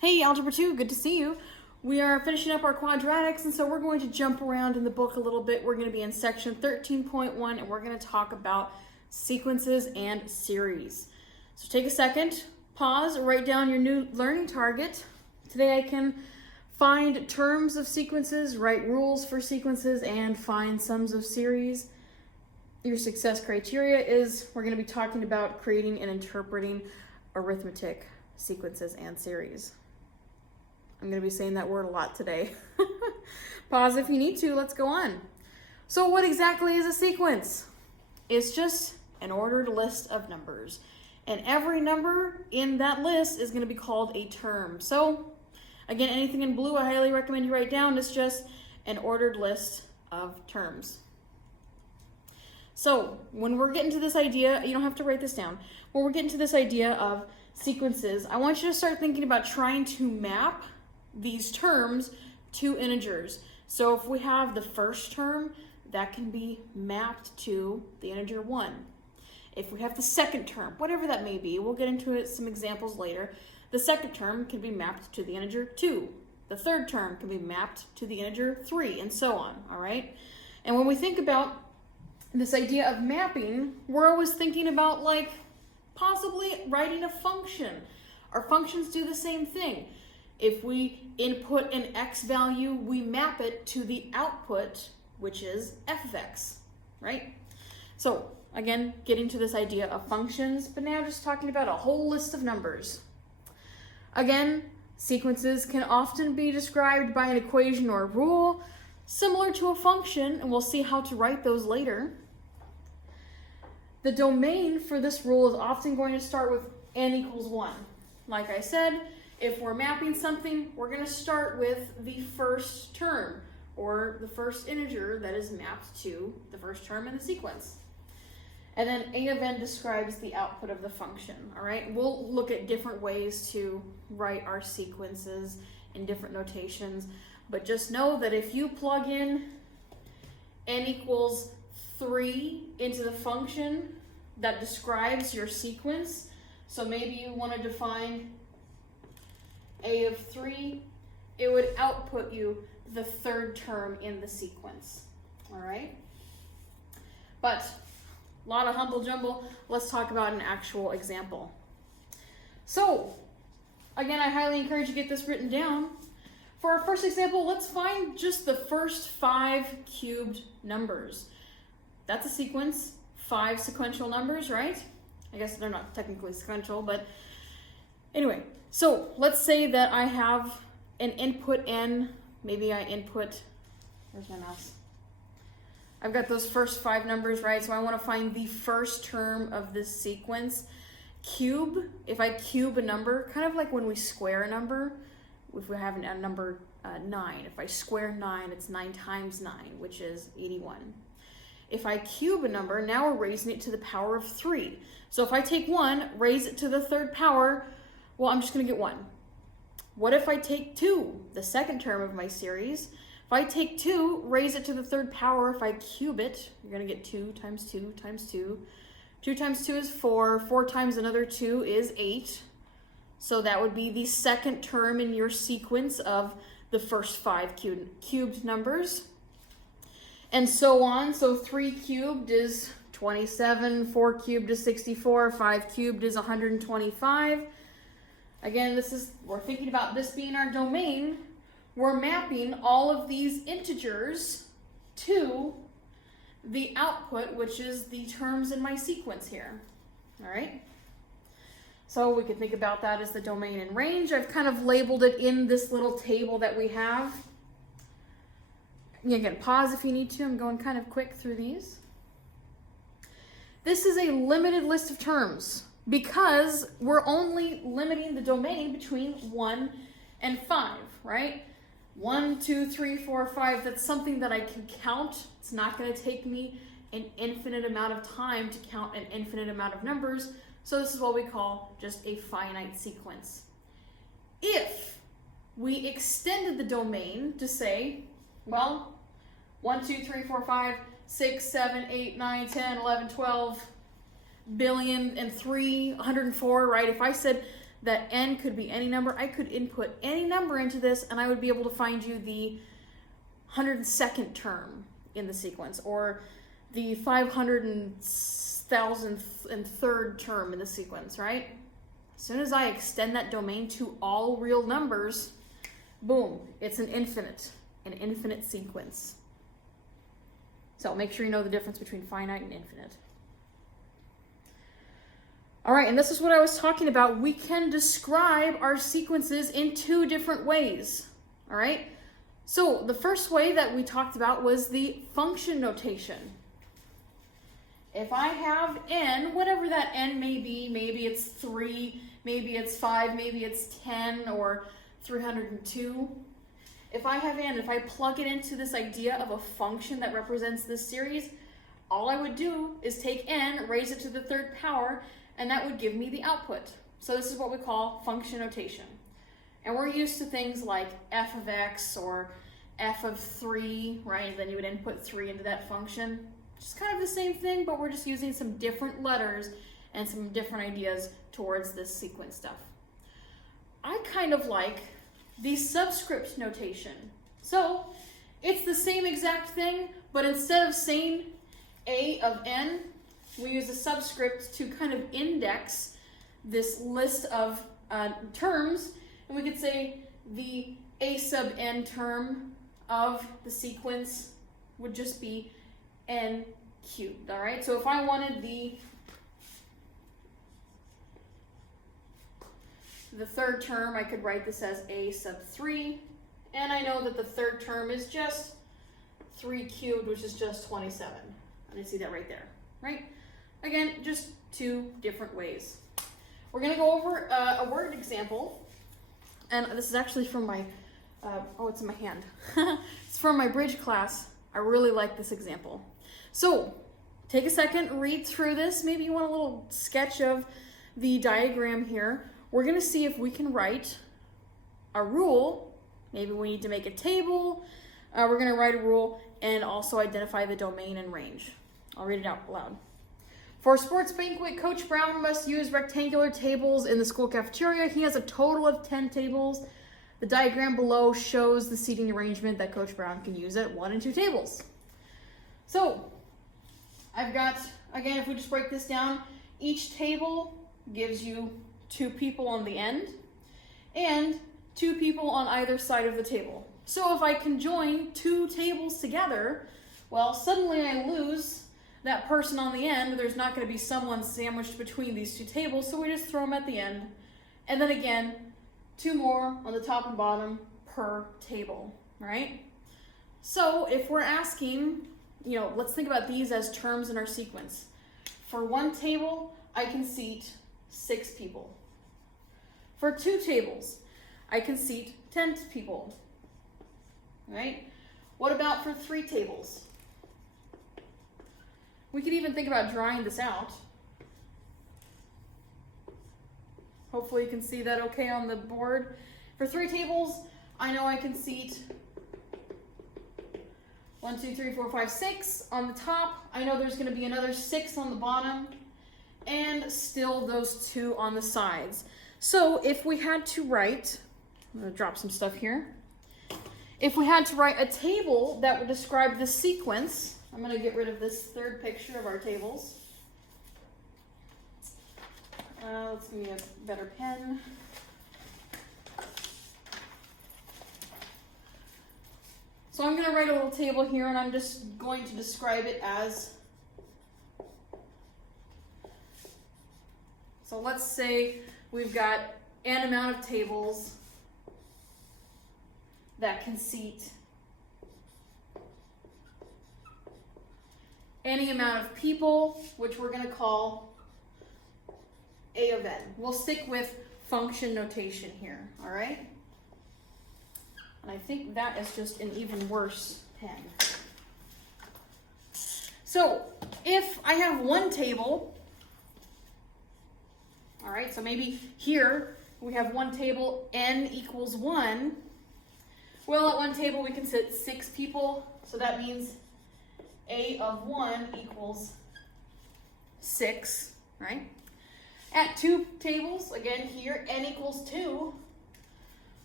Hey, Algebra 2, good to see you. We are finishing up our quadratics, and so we're going to jump around in the book a little bit. We're going to be in section 13.1, and we're going to talk about sequences and series. So take a second, pause, write down your new learning target. Today I can find terms of sequences, write rules for sequences, and find sums of series. Your success criteria is we're going to be talking about creating and interpreting arithmetic sequences and series. I'm going to be saying that word a lot today. Pause if you need to. Let's go on. So what exactly is a sequence? It's just an ordered list of numbers. And every number in that list is going to be called a term. So again, anything in blue, I highly recommend you write down. It's just an ordered list of terms. So when we're getting to this idea, you don't have to write this down. When we're getting to this idea of sequences, I want you to start thinking about trying to map these terms to integers. So if we have the first term, that can be mapped to the integer 1. If we have the second term, whatever that may be, we'll get into it, some examples later. The second term can be mapped to the integer 2. The third term can be mapped to the integer 3, and so on, all right? And when we think about this idea of mapping, we're always thinking about like possibly writing a function. Our functions do the same thing. If we input an x value, we map it to the output, which is f of x, right? So again, getting to this idea of functions, but now just talking about a whole list of numbers. Again, sequences can often be described by an equation or a rule, similar to a function, and we'll see how to write those later. The domain for this rule is often going to start with n equals 1. Like I said, if we're mapping something, we're going to start with the first term, or the first integer that is mapped to the first term in the sequence. And then a of n describes the output of the function, all right? We'll look at different ways to write our sequences in different notations, but just know that if you plug in n equals 3 into the function that describes your sequence, so maybe you want to define a of 3, it would output you the third term in the sequence, all right? But a lot of humble jumble. Let's talk about an actual example. So again, I highly encourage you to get this written down. For our first example, let's find just the first 5 cubed numbers. That's a sequence, 5 sequential numbers, right? I guess they're not technically sequential, but anyway. So let's say that I have an input n, maybe I input, where's my mouse? I've got those first 5 numbers, right? So I want to find the first term of this sequence. Cube, if I cube a number, kind of like when we square a number, if we have a number 9. If I square 9, it's 9 times 9, which is 81. If I cube a number, now we're raising it to the power of 3. So if I take 1, raise it to the third power, well, I'm just going to get 1. What if I take 2, the second term of my series? If I take 2, raise it to the third power, if I cube it, you're going to get 2 times 2 times 2. 2 times 2 is 4. 4 times another 2 is 8. So that would be the second term in your sequence of the first 5 cubed numbers. And so on. So 3 cubed is 27, 4 cubed is 64, 5 cubed is 125. Again, we're thinking about this being our domain. We're mapping all of these integers to the output, which is the terms in my sequence here. All right? So we could think about that as the domain and range. I've kind of labeled it in this little table that we have. You can pause if you need to. I'm going kind of quick through these. This is a limited list of terms because we're only limiting the domain between 1 and 5, right? 1, 2, 3, 4, 5, that's something that I can count. It's not going to take me an infinite amount of time to count an infinite amount of numbers. So this is what we call just a finite sequence. If we extended the domain to say, well, 1, 2, 3, 4, 5, 6, 7, 8, 9, 10, 11, 12, billion and 3, 104, right? If I said that n could be any number. I could input any number into this and I would be able to find you the 102nd term in the sequence, or the 500,003rd term in the sequence, right? As soon as I extend that domain to all real numbers, boom, it's an infinite sequence. So make sure you know the difference between finite and infinite. All right, and this is what I was talking about. We can describe our sequences in two different ways, all right? So the first way that we talked about was the function notation. If I have n, whatever that n may be, maybe it's 3, maybe it's 5, maybe it's 10, or 302. If I have n, if I plug it into this idea of a function that represents this series, all I would do is take n, raise it to the third power, and that would give me the output. So this is what we call function notation. And we're used to things like f of x or f of 3, right? Then you would input 3 into that function. Just kind of the same thing, but we're just using some different letters and some different ideas towards this sequence stuff. I kind of like the subscript notation. So it's the same exact thing, but instead of saying a of n, we use a subscript to kind of index this list of terms, and we could say the a sub n term of the sequence would just be n cubed, all right? So if I wanted the third term, I could write this as a sub 3, and I know that the third term is just 3 cubed, which is just 27. I see that right there, right? Again, just two different ways. We're going to go over a word example, and this is actually from my, it's in my hand. It's from my bridge class. I really like this example. So take a second, read through this. Maybe you want a little sketch of the diagram here. We're going to see if we can write a rule. Maybe we need to make a table. We're going to write a rule and also identify the domain and range. I'll read it out loud. For a sports banquet, Coach Brown must use rectangular tables in the school cafeteria. He has a total of 10 tables. The diagram below shows the seating arrangement that Coach Brown can use at 1 and 2 tables. So I've got, again, if we just break this down, each table gives you 2 people on the end and 2 people on either side of the table. So if I can join 2 tables together, well, suddenly I lose that person on the end. There's not going to be someone sandwiched between these 2 tables, so we just throw them at the end. And then again, 2 more on the top and bottom per table, right? So if we're asking, let's think about these as terms in our sequence. For 1 table, I can seat 6 people. For 2 tables, I can seat 10 people, right? What about for 3 tables? We could even think about drawing this out. Hopefully you can see that okay on the board. For 3 tables, I know I can seat 1, 2, 3, 4, 5, 6 on the top. I know there's going to be another 6 on the bottom, and still those 2 on the sides. So if we had to write, I'm going to drop some stuff here. If we had to write a table that would describe the sequence, I'm going to get rid of this third picture of our tables. Let's give me a better pen. So I'm going to write a little table here, and I'm just going to describe it as, so let's say we've got n amount of tables that can seat any amount of people, which we're going to call a of n. We'll stick with function notation here, all right? And I think that is just an even worse pen. So if I have 1 table, all right, so maybe here we have 1 table, n equals 1. Well, at 1 table we can sit 6 people, so that means a of 1 equals 6, right? At 2 tables, again here, n equals 2.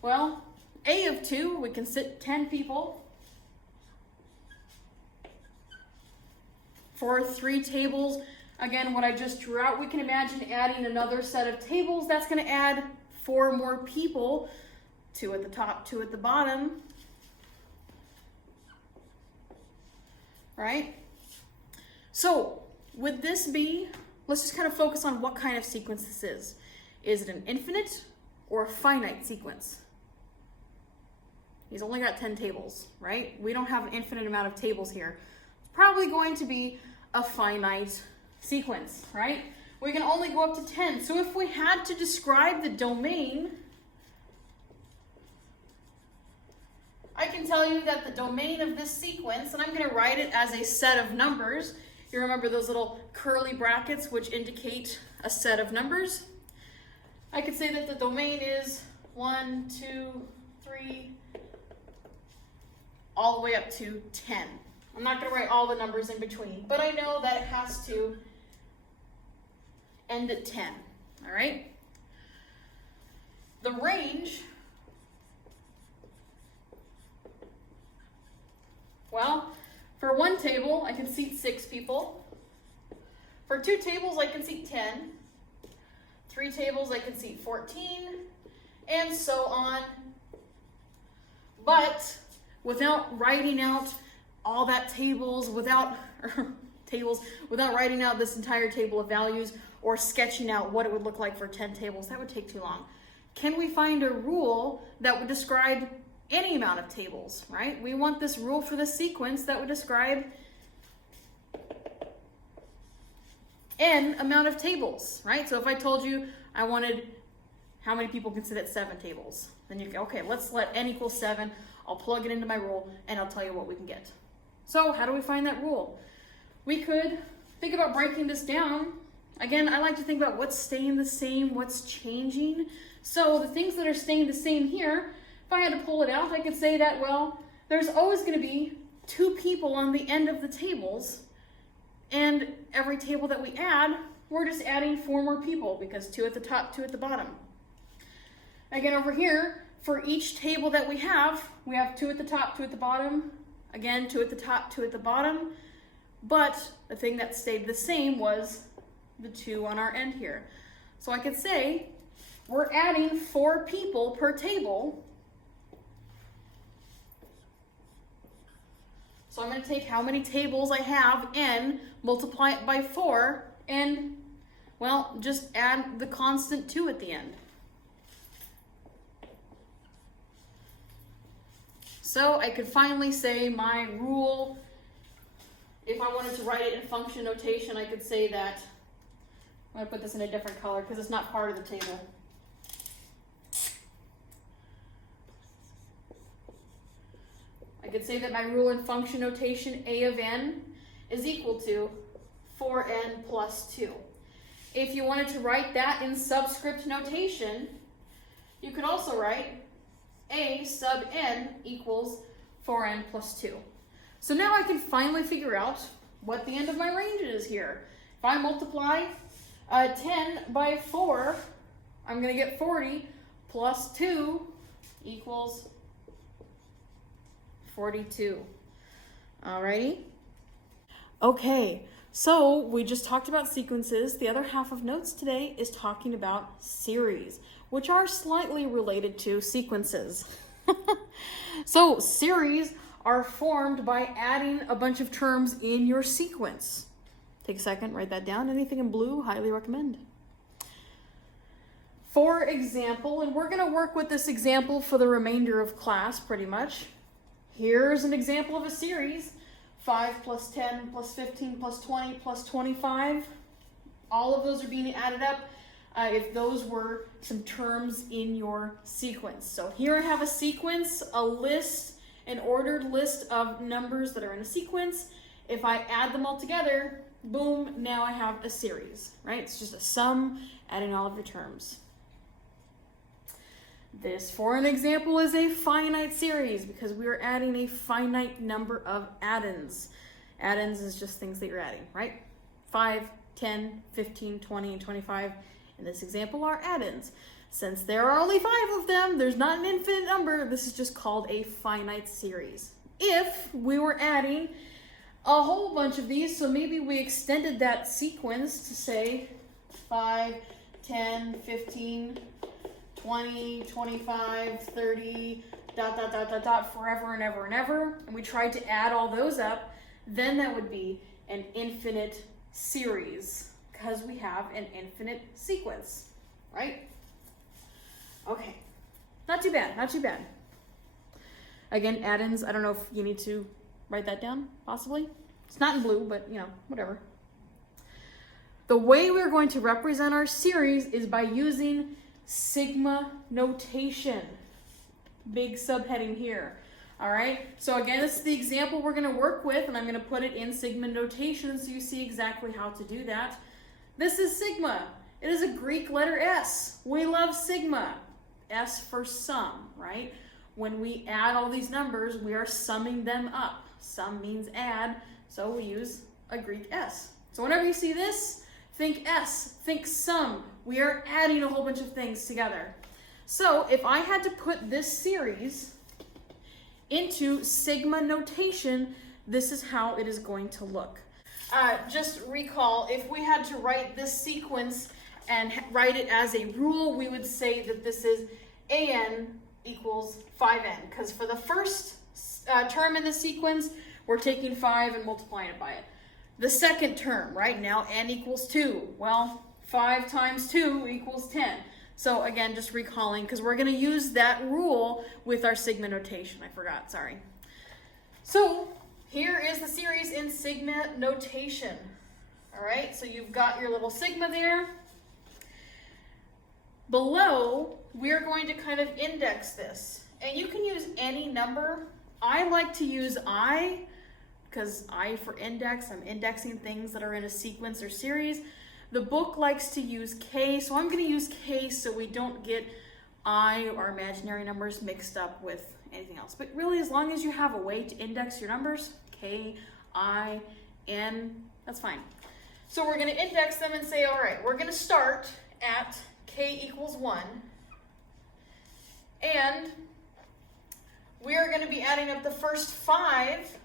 Well, a of 2, we can sit 10 people. For 3 tables, again, what I just drew out, we can imagine adding another set of tables. That's going to add 4 more people, 2 at the top, 2 at the bottom, right? So would this be, let's just kind of focus on what kind of sequence this is. Is it an infinite or a finite sequence? He's only got 10 tables, right? We don't have an infinite amount of tables here. It's probably going to be a finite sequence, right? We can only go up to 10. So if we had to describe the domain, I can tell you that the domain of this sequence, and I'm going to write it as a set of numbers. You remember those little curly brackets which indicate a set of numbers? I could say that the domain is 1, 2, 3, all the way up to 10. I'm not going to write all the numbers in between, but I know that it has to end at 10, all right? The range, well, for 1 table, I can seat 6 people. For 2 tables, I can seat 10. 3 tables, I can seat 14, and so on. But without writing out all that tables, without writing out this entire table of values or sketching out what it would look like for 10 tables, that would take too long. Can we find a rule that would describe any amount of tables, right? We want this rule for the sequence that would describe n amount of tables, right? So if I told you I wanted how many people can sit at 7 tables, then you go, okay, let's let n equal 7. I'll plug it into my rule and I'll tell you what we can get. So how do we find that rule? We could think about breaking this down. Again, I like to think about what's staying the same, what's changing. So the things that are staying the same here, if I had to pull it out, I could say that, well, there's always going to be 2 people on the end of the tables, and every table that we add, we're just adding 4 more people because 2 at the top, 2 at the bottom. Again, over here, for each table that we have 2 at the top, 2 at the bottom, again, 2 at the top, 2 at the bottom, but the thing that stayed the same was the 2 on our end here. So I could say we're adding 4 people per table. So I'm going to take how many tables I have, n, multiply it by 4, and, well, just add the constant 2 at the end. So I could finally say my rule, if I wanted to write it in function notation, I could say that, I'm going to put this in a different color because it's not part of the table. I could say that my rule in function notation, a of n, is equal to 4n plus 2. If you wanted to write that in subscript notation, you could also write a sub n equals 4n plus 2. So now I can finally figure out what the end of my range is here. If I multiply 10 by 4, I'm going to get 40 plus 2 equals 42. Alrighty? Okay, so we just talked about sequences. The other half of notes today is talking about series, which are slightly related to sequences. So series are formed by adding a bunch of terms in your sequence. Take a second, write that down. Anything in blue, highly recommend. For example, and we're going to work with this example for the remainder of class pretty much. Here's an example of a series. 5 plus 10 plus 15 plus 20 plus 25. All of those are being added up if those were some terms in your sequence. So here I have a sequence, a list, an ordered list of numbers that are in a sequence. If I add them all together, boom, now I have a series, right? It's just a sum adding all of your terms. This, for an example, is a finite series because we are adding a finite number of addends. Addends is just things that you're adding, right? 5, 10, 15, 20, and 25, in this example, are addends. Since there are only 5 of them, there's not an infinite number. This is just called a finite series. If we were adding a whole bunch of these, so maybe we extended that sequence to say 5, 10, 15, 20, 25, 30, ... forever and ever and ever, and we tried to add all those up, then that would be an infinite series because we have an infinite sequence, right? Okay, not too bad, not too bad. Again, addends, I don't know if you need to write that down, possibly. It's not in blue, but you know, whatever. The way we're going to represent our series is by using sigma notation. Big subheading here. All right, so again, this is the example we're going to work with, and I'm going to put it in sigma notation so you see exactly how to do that. This is sigma. It is a Greek letter S. We love sigma. S for sum, right? When we add all these numbers, we are summing them up. Sum means add, so we use a Greek S. So whenever you see this, think S, think sum. We are adding a whole bunch of things together. So if I had to put this series into sigma notation, this is how it is going to look. Just recall, if we had to write this sequence and write it as a rule, we would say that this is AN equals 5N, because for the first term in the sequence, we're taking 5 and multiplying it by it. The second term, right, now N equals 2. Well, 5 times 2 equals 10. So again, just recalling, because we're going to use that rule with our sigma notation. I forgot, sorry. So here is the series in sigma notation. All right, so you've got your little sigma there. Below, we're going to kind of index this. And you can use any number. I like to use I, because I for index, I'm indexing things that are in a sequence or series. The book likes to use K, so I'm going to use K so we don't get I or imaginary numbers mixed up with anything else. But really, as long as you have a way to index your numbers, K, I, N, that's fine. So we're going to index them and say, all right, we're going to start at K equals 1. And we are going to be adding up the first 5.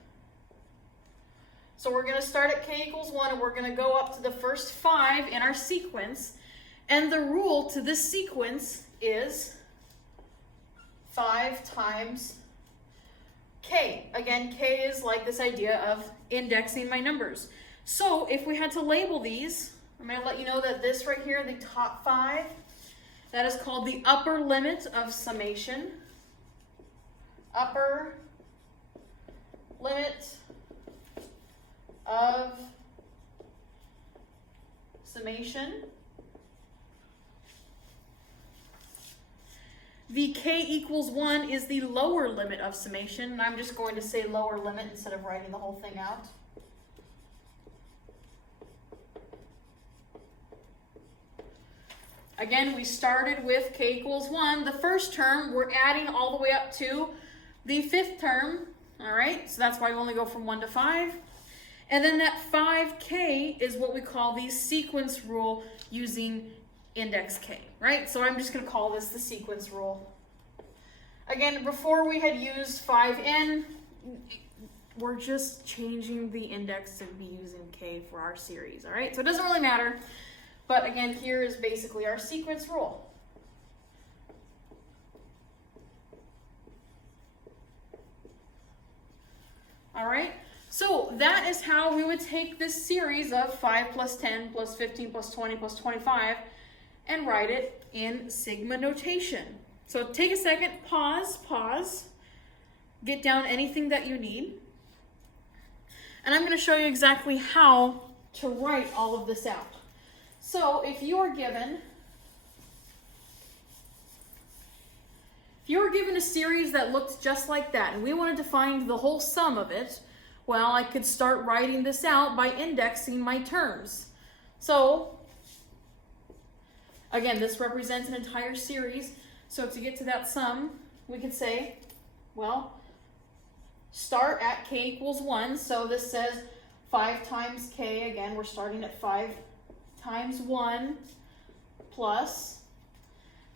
So we're going to start at K equals 1, and we're going to go up to the first 5 in our sequence. And the rule to this sequence is 5 times K. Again, K is like this idea of indexing my numbers. So if we had to label these, I'm going to let you know that this right here, the top 5, that is called the upper limit of summation. Upper limit of summation. The K equals 1 is the lower limit of summation, and I'm just going to say lower limit instead of writing the whole thing out. Again, we started with K equals 1. The first term, we're adding all the way up to the 5th term. All right, so that's why we only go from 1 to 5. And then that 5K is what we call the sequence rule using index K, right? So I'm just going to call this the sequence rule. Again, before we had used 5N, we're just changing the index to be using K for our series, all right? So it doesn't really matter. But again, here is basically our sequence rule. All right, so that is how we would take this series of 5 plus 10 plus 15 plus 20 plus 25 and write it in sigma notation. So take a second, pause, get down anything that you need. And I'm going to show you exactly how to write all of this out. So if you are given a series that looked just like that, and we wanted to find the whole sum of it, well, I could start writing this out by indexing my terms. So again, this represents an entire series. So to get to that sum, we could say, well, start at K equals 1. So this says 5 times K. Again, we're starting at 5 times 1 plus,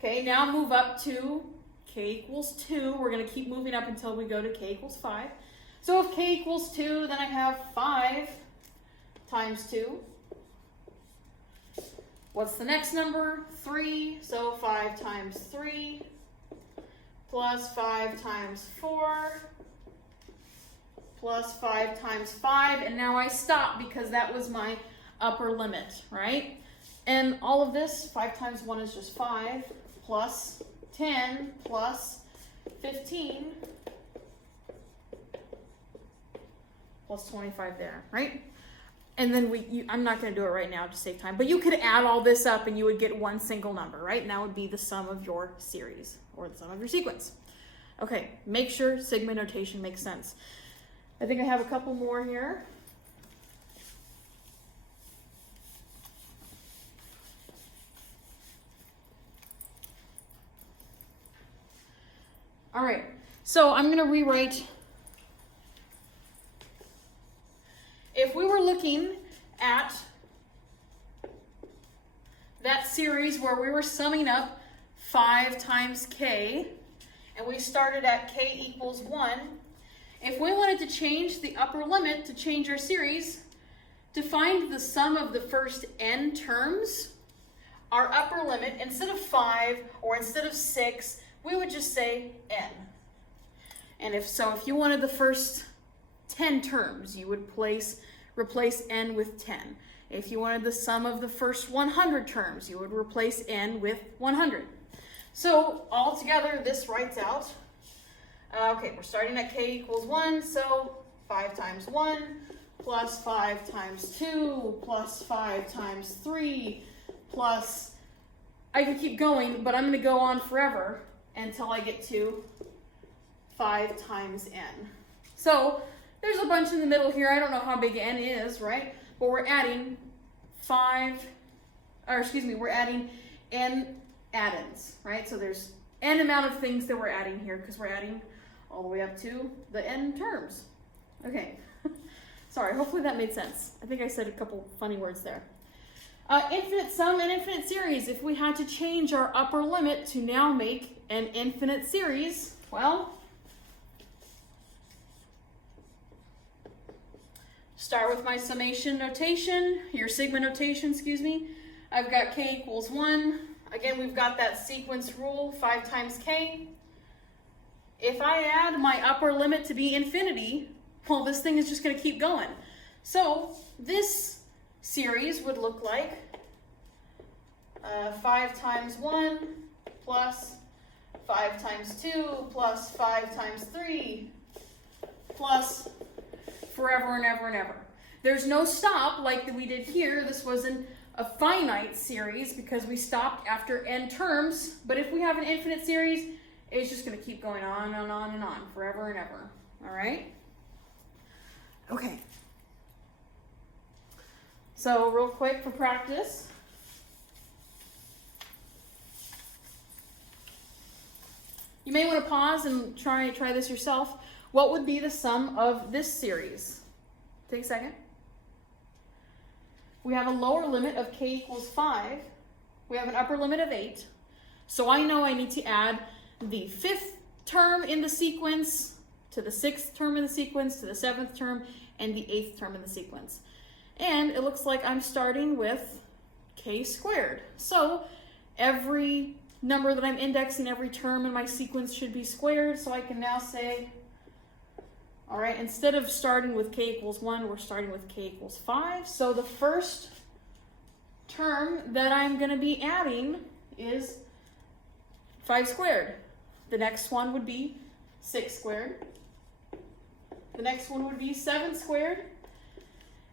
okay, now move up to k equals 2. We're going to keep moving up until we go to k equals 5. So if k equals 2, then I have 5 times 2. What's the next number? 3. So 5 times 3 plus 5 times 4 plus 5 times 5. And now I stop because that was my upper limit, right? And all of this, 5 times 1 is just 5, plus 10, plus 15, plus 25 there, right? And then I'm not going to do it right now to save time, but you could add all this up and you would get one single number, right? And that would be the sum of your series or the sum of your sequence. Okay, make sure sigma notation makes sense. I think I have a couple more here. All right, so I'm going to rewrite. If we were looking at that series where we were summing up 5 times k, and we started at k equals 1, if we wanted to change the upper limit to change our series, to find the sum of the first n terms, our upper limit, instead of 5 or instead of 6, we would just say n. And if you wanted the first 10 terms, you would replace n with 10. If you wanted the sum of the first 100 terms, you would replace n with 100. So all together, this writes out, okay, we're starting at k equals 1, so 5 times 1 plus 5 times 2 plus 5 times 3 plus, I could keep going, but I'm going to go on forever until I get to 5 times n. So there's a bunch in the middle here. I don't know how big n is, right? But we're adding we're adding n add-ins, right? So there's n amount of things that we're adding here because we're adding all the way up to the n terms. Okay, sorry, hopefully that made sense. I think I said a couple funny words there. Infinite sum and infinite series. If we had to change our upper limit to now make an infinite series, well, start with my summation notation, your sigma notation, excuse me. I've got k equals 1. Again, we've got that sequence rule, 5 times k. If I add my upper limit to be infinity, well, this thing is just going to keep going. So this series would look like 5 times 1 plus 5 times 2 plus 5 times 3 plus forever and ever and ever. There's no stop like we did here. This wasn't a finite series because we stopped after n terms, but if we have an infinite series, it's just going to keep going on and on and on forever and ever. All right? Okay. So real quick for practice. You may want to pause and try this yourself. What would be the sum of this series? Take a second. We have a lower limit of k equals 5. We have an upper limit of 8. So I know I need to add the 5th term in the sequence to the 6th term in the sequence to the 7th term and the 8th term in the sequence. And it looks like I'm starting with k squared. So every number that I'm indexing, every term in my sequence should be squared. So I can now say, all right, instead of starting with k equals 1, we're starting with k equals 5. So the first term that I'm going to be adding is 5 squared. The next one would be 6 squared. The next one would be 7 squared.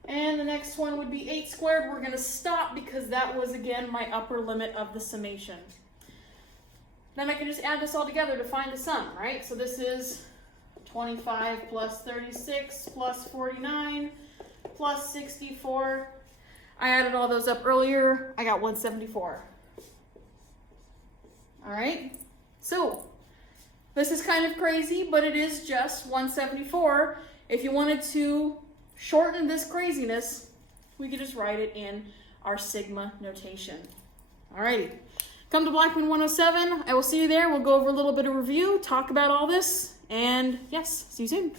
And the next one would be 8 squared. We're going to stop because that was, again, my upper limit of the summation. Then I can just add this all together to find the sum, right? So this is 25 plus 36 plus 49 plus 64. I added all those up earlier. I got 174. All right? So this is kind of crazy, but it is just 174. If you wanted to shorten this craziness, we could just write it in our sigma notation. Alrighty. Come to Blackman 107. I will see you there. We'll go over a little bit of review, talk about all this, and yes, see you soon.